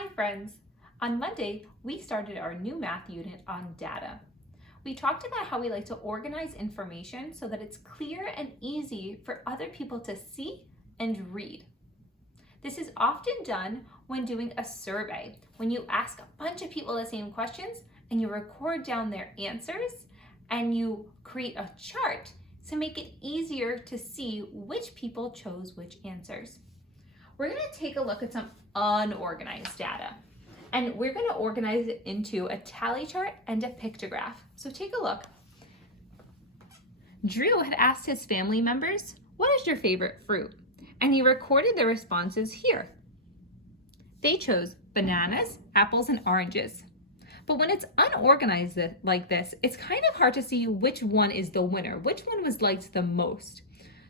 Hi friends! On Monday, we started our new math unit on data. We talked about how we like to organize information so that it's clear and easy for other people to see and read. This is often done when doing a survey, when you ask a bunch of people the same questions and you record down their answers and you create a chart to make it easier to see which people chose which answers. We're going to take a look at some unorganized data, and we're going to organize it into a tally chart and a pictograph. So take a look. Drew had asked his family members, "What is your favorite fruit?" And he recorded their responses here. They chose bananas, apples, and oranges. But when it's unorganized like this, it's kind of hard to see which one is the winner, which one was liked the most.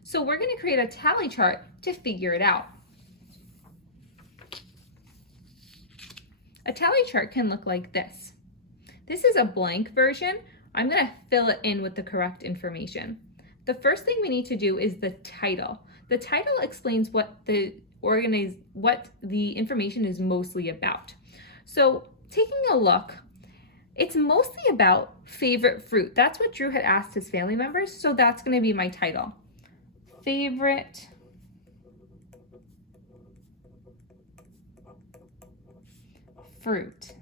So we're going to create a tally chart to figure it out. A tally chart can look like this. This is a blank version. I'm going to fill it in with the correct information. The first thing we need to do is the title. The title explains what the information is mostly about. So taking a look, it's mostly about favorite fruit. That's what Drew had asked his family members, so that's going to be my title. Favorite fruit.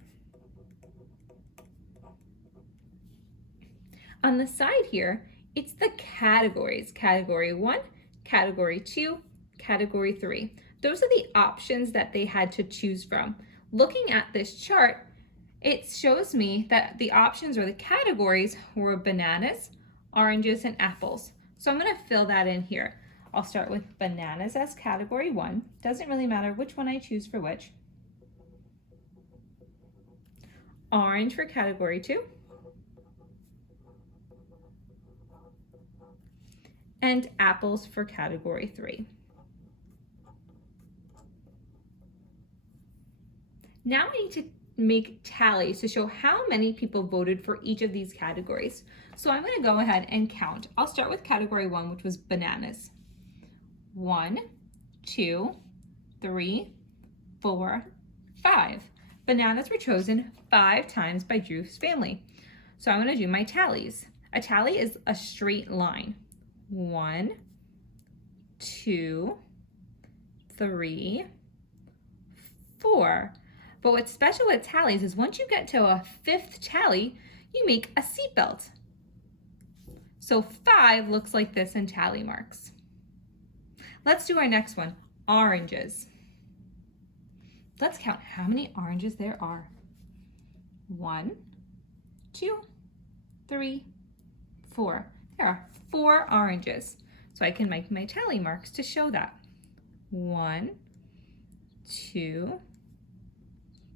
On the side here, it's the categories. Category 1, Category 2, Category 3. Those are the options that they had to choose from. Looking at this chart, it shows me that the options or the categories were bananas, oranges, and apples. So I'm going to fill that in here. I'll start with bananas as Category 1. Doesn't really matter which one I choose for which. Orange for Category 2. And apples for Category 3. Now we need to make tallies to show how many people voted for each of these categories. So I'm going to go ahead and count. I'll start with Category 1, which was bananas. 1, 2, 3, 4, 5. Bananas were chosen 5 times by Drew's family. So I'm going to do my tallies. A tally is a straight line. 1, 2, 3, 4. But what's special with tallies is once you get to a 5th tally, you make a seatbelt. So 5 looks like this in tally marks. Let's do our next one, oranges. Let's count how many oranges there are. 1, 2, 3, 4. There are 4 oranges. So I can make my tally marks to show that. 1, 2,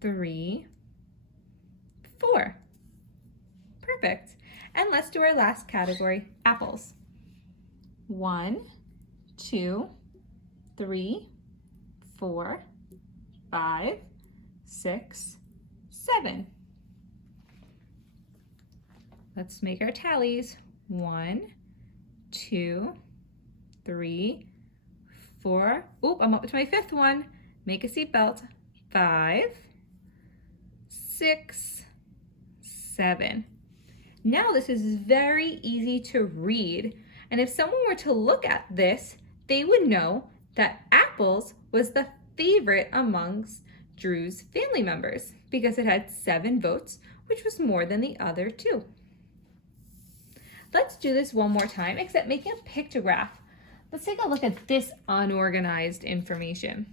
3, 4. Perfect. And let's do our last category, apples. 1, 2, 3, 4, 5, 6, 7. Let's make our tallies. 1, 2, 3, 4. Oop, I'm up to my 5th one. Make a seatbelt. 5, 6, 7. Now this is very easy to read. And if someone were to look at this, they would know that apples was the favorite amongst Drew's family members because it had 7 votes, which was more than the other 2. Let's do this one more time, except making a pictograph. Let's take a look at this unorganized information.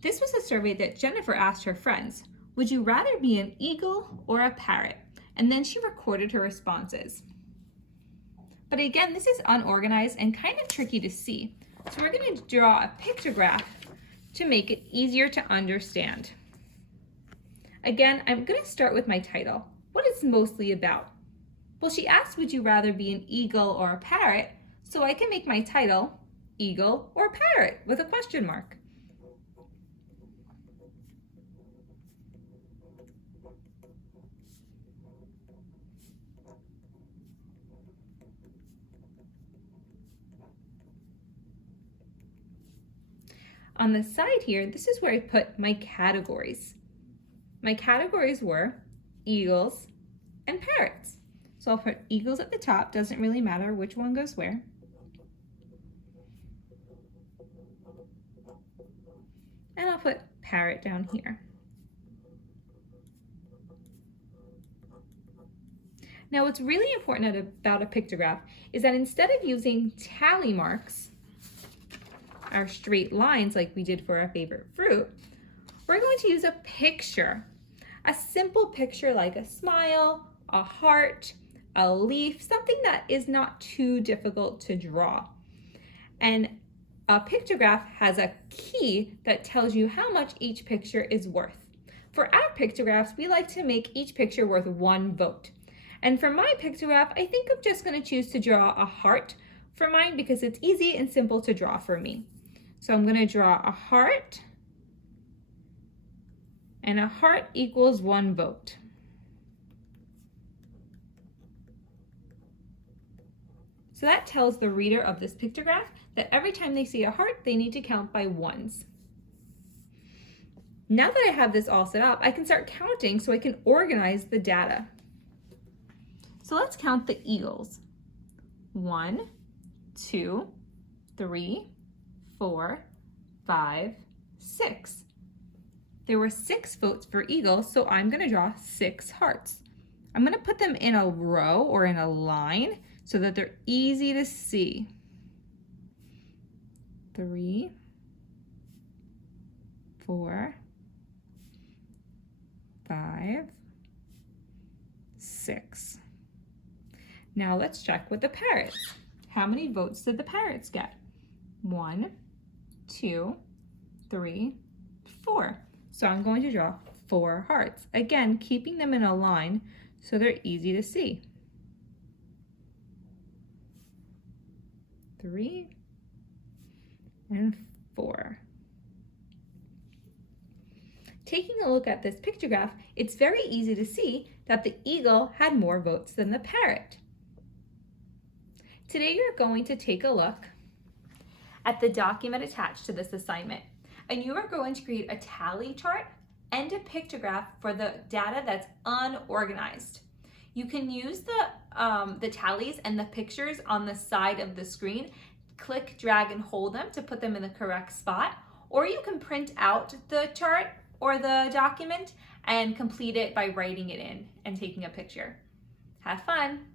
This was a survey that Jennifer asked her friends. Would you rather be an eagle or a parrot? And then she recorded her responses. But again, this is unorganized and kind of tricky to see. So we're going to draw a pictograph to make it easier to understand. Again, I'm going to start with my title. What it's mostly about. Well, she asked, would you rather be an eagle or a parrot? So I can make my title eagle or parrot with a question mark. on the side here, this is where I put my categories. My categories were eagles and parrots. So I'll put eagles at the top, doesn't really matter which one goes where. And I'll put parrot down here. Now what's really important about a pictograph is that instead of using tally marks, our straight lines like we did for our favorite fruit, we're going to use a picture. A simple picture like a smile, a heart, a leaf, something that is not too difficult to draw. And a pictograph has a key that tells you how much each picture is worth. For our pictographs, we like to make each picture worth 1 vote. And for my pictograph, I think I'm just going to choose to draw a heart for mine because it's easy and simple to draw for me. So I'm going to draw a heart, and a heart equals 1 vote. So that tells the reader of this pictograph that every time they see a heart, they need to count by 1s. Now that I have this all set up, I can start counting so I can organize the data. So let's count the eagles. 1, 2, 3, 4, 5, 6. There were 6 votes for eagles, so I'm going to draw 6 hearts. I'm going to put them in a row or in a line so that they're easy to see. 3, 4, 5, 6. Now let's check with the parrots. How many votes did the parrots get? 1, 2, 3, 4. So I'm going to draw 4 hearts. Again, keeping them in a line so they're easy to see. 3 and 4. Taking a look at this pictograph, it's very easy to see that the eagle had more votes than the parrot. Today you're going to take a look at the document attached to this assignment, and you are going to create a tally chart and a pictograph for the data that's unorganized. You can use the tallies and the pictures on the side of the screen. Click, drag, and hold them to put them in the correct spot, or you can print out the chart or the document and complete it by writing it in and taking a picture. Have fun!